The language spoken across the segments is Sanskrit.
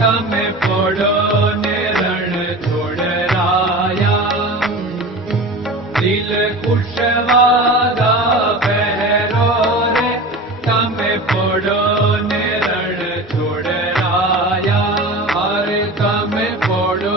તમે પોડો ને રણ છોડરાયા દિલ કુશવાદા પહેરો રે તમે પોડો ને રણ છોડરાયા અરે તમે પોડો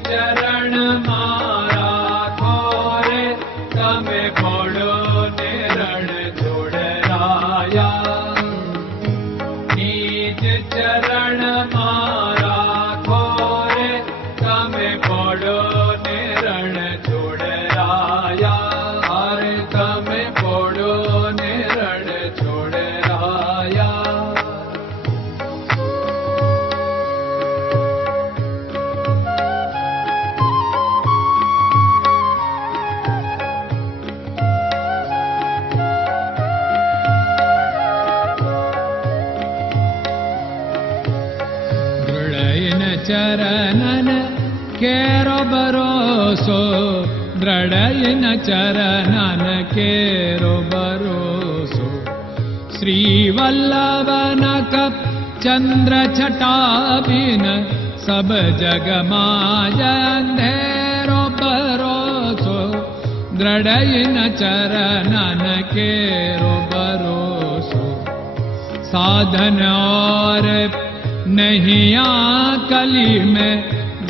Charan. ಪಡೆಯಿನ ಚರಣನ ಕೇರೋ चरन केरो भरोसो श्रीवल्लभ चन्द्रटाबिन सब जगमाजेरो भरोसो। दृढय न चरन केरो भरोसो। साधन और नही मे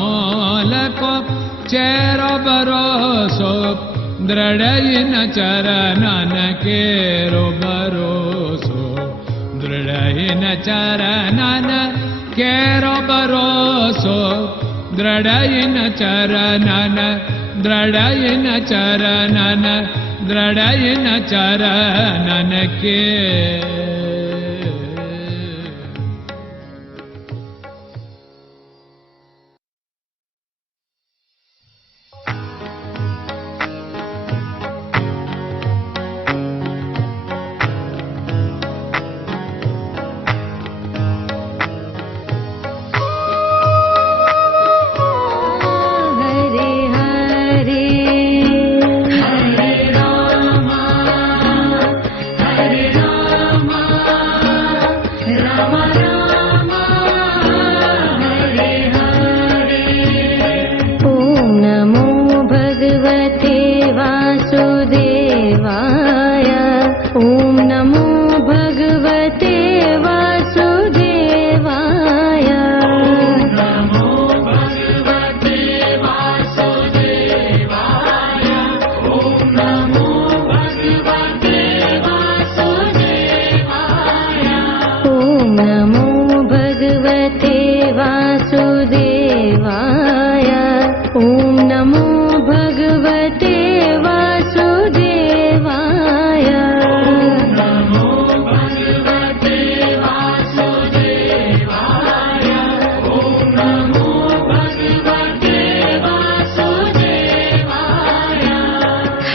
मालको चेर बरोसो दृढयिन चरणन केरो बरोसो दृढयिन चरणन केरो बरोसो दृढयिन चरणन दृढयिन चरणन दृढयिन चरणन के